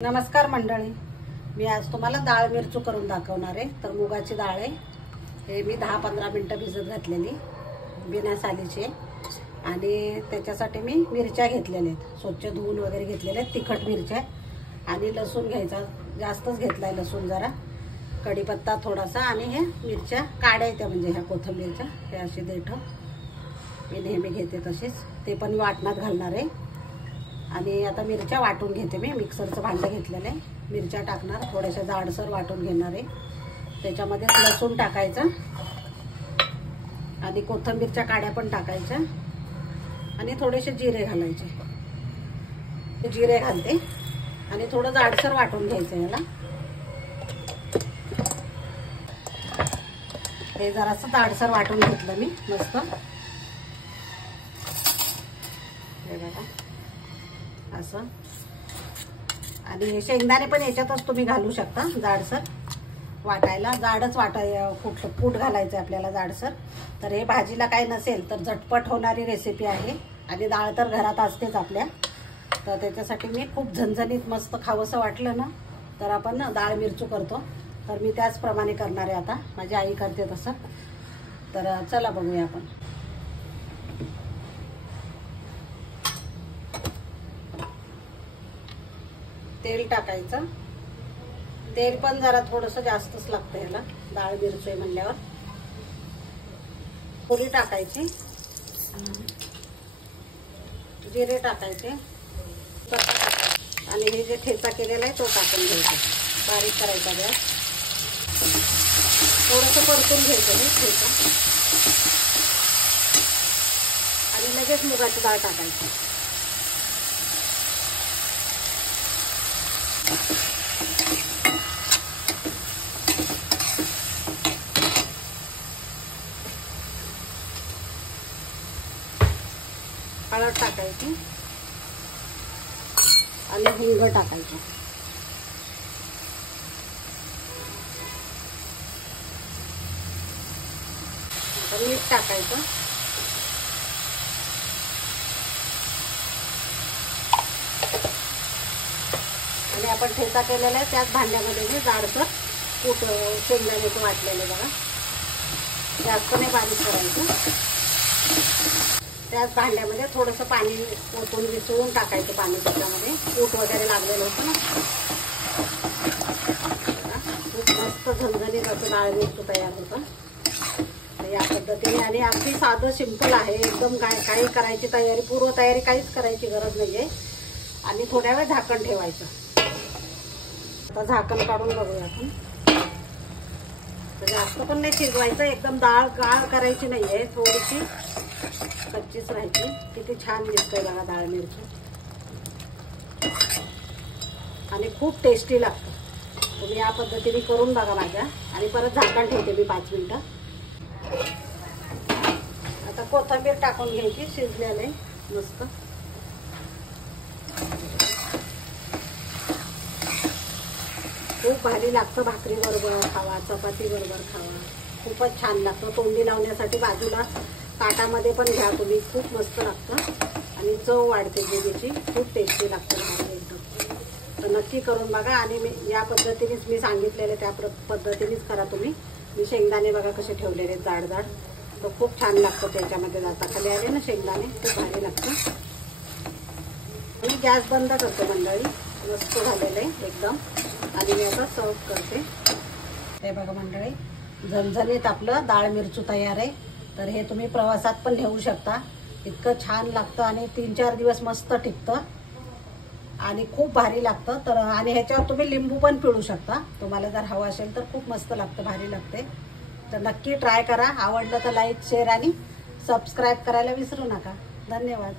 नमस्कार मंडळी, मी आज तुम्हाला डाळ मिरचू करून दाखवणार आहे। तर मुगाची डाळ आहे, हे मी 10-15 मिनिटं भिजत घातलेली बिना सालीची, आणि त्याच्यासाठी मी मिरच्या घेतलेल्या आहेत, स्वच्छ धुवून वगैरे घेतलेल्या आहेत, तिखट मिरच्या आणि लसूण घ्यायचा, जास्तच घेतलाय लसूण, जरा कढीपत्ता थोडासा, आणि हे मिरच्या काढायच्या, म्हणजे ह्या कोथिंबीरच्या हे असे देठ मी नेहमी घेते तसेच, ते पण वाटणात घालणार आहे। आणि आता मिरच्या वाटून घेते मी, मिक्सरचं भांडं घेतलेलं आहे, मिरच्या टाकणार, थोड्याशा जाडसर वाटून घेणार आहे, त्याच्यामध्ये लसूण टाकायचं आणि कोथिंबीरच्या काड्या पण टाकायच्या आणि थोडेसे जिरे घालायचे, जिरे घालते आणि थोडं जाडसर वाटून घ्यायचं याला। हे जरासं जाडसर वाटून घेतलं मी मस्त, हे बघा असं। आणि शेंगदाणे पण याच्यातच तुम्ही घालू शकता, जाडसर वाटायला, जाडच कूट घालायचं आपल्याला जाडसर। तर हे भाजीला काही नसेल तर झटपट होणारी रेसिपी आहे, आणि डाळ तर घरात असतेच आपल्या, तर त्याच्यासाठी मी खूप झणझणीत मस्त खावंसं वाटलं ना तर आपण डाळ मिरचू करतो, तर मी त्याचप्रमाणे करणार आहे आता, माझी आई करते तसं। तर चला बघूया आपण। तेल टाकायचं, तेल पण जरा थोडंसं जास्तच लागतं याला, डाळ मिरची म्हणल्यावर। पुरी टाकायची, जिरे टाकायचे, आणि हे जे ठेचा केलेला आहे तो टाकून घ्यायचा, बारीक करायचा गॅस, थोडंसं परतून घ्यायचं हे ठेचा, आणि लगेच मुगाची डाळ टाकायची। हळद टाकायची आणि हिंग टाकायचं, मीठ टाकायचं, आणि आपण ठेचा केलेला आहे त्याच भांड्यामध्ये मी जाडसर कूट शेंगदाण्याचं वाटलेलं बघा, जास्त नाही बारीक करायचं, त्याच भांड्यामध्ये थोडंसं पाणी ओतून विसळून टाकायचं पाणी, त्याच्यामध्ये कूट वगैरे लागलेलं होतं ना। खूप मस्त झणझणीत असं डाळ मिरचू तयार होतं या पद्धतीने, आणि अगदी साधं सिंपल आहे एकदम, काही करायची तयारी, पूर्व तयारी काहीच करायची गरज नाहीये, आणि थोड्या वेळ झाकण ठेवायचं। आता झाकण काढून बघूया आपण, जास्त पण नाही शिजवायचं, एकदम डाळ गाळ करायची नाहीये, थोडीशी कच्चीच राहायची। किती छान दिसतंय बघा डाळ मिरची, आणि खूप टेस्टी लागतं, तुम्ही या पद्धतीने करून बघा माझ्या। आणि परत झाकण ठेवते मी 5 मिनिटं। आता कोथिंबीर टाकून घ्यायची, शिजलेले मस्त, खूप भारी लागतं, भाकरी बरोबर खावा, चपाती बरोबर खावा, खूपच छान लागतं। तोंडी लावण्यासाठी बाजूला ताटामध्ये पण घ्या तुम्ही, खूप मस्त लागतं आणि चव वाढते ग्रेव्हीची, खूप टेस्टी लागतं भाजी एकदम। तर नक्की करून बघा, आणि मी या पद्धतीनेच मी सांगितलेले त्या पद्धतीनेच करा तुम्ही। मी शेंगदाणे बघा कसे ठेवलेले जाड जाड, तर खूप छान लागतं त्याच्यामध्ये, जाता खाली आले ना शेंगदाणे, खूप भारी लागतं। मी गॅस बंद करते मंडळी, मस्त झालेलं आहे एकदम, आणि मी आता सर्व करते। हे बघा मंडळी, झणझणीत आपलं डाळ मिरचू तयार आहे। तर हे तुम्ही प्रवासात पण नेऊ शकता, इतकं छान लागतं, आणि 3-4 दिवस मस्त टिकतं, आणि खूप भारी लागतं। तर आणि ह्याच्यावर तुम्ही लिंबू पण पिळू शकता, तुम्हाला जर हवं असेल तर, खूप मस्त लागतं, भारी लागते। तर नक्की ट्राय करा, आवडलं तर लाईक, शेअर आणि सबस्क्राईब करायला विसरू नका। धन्यवाद।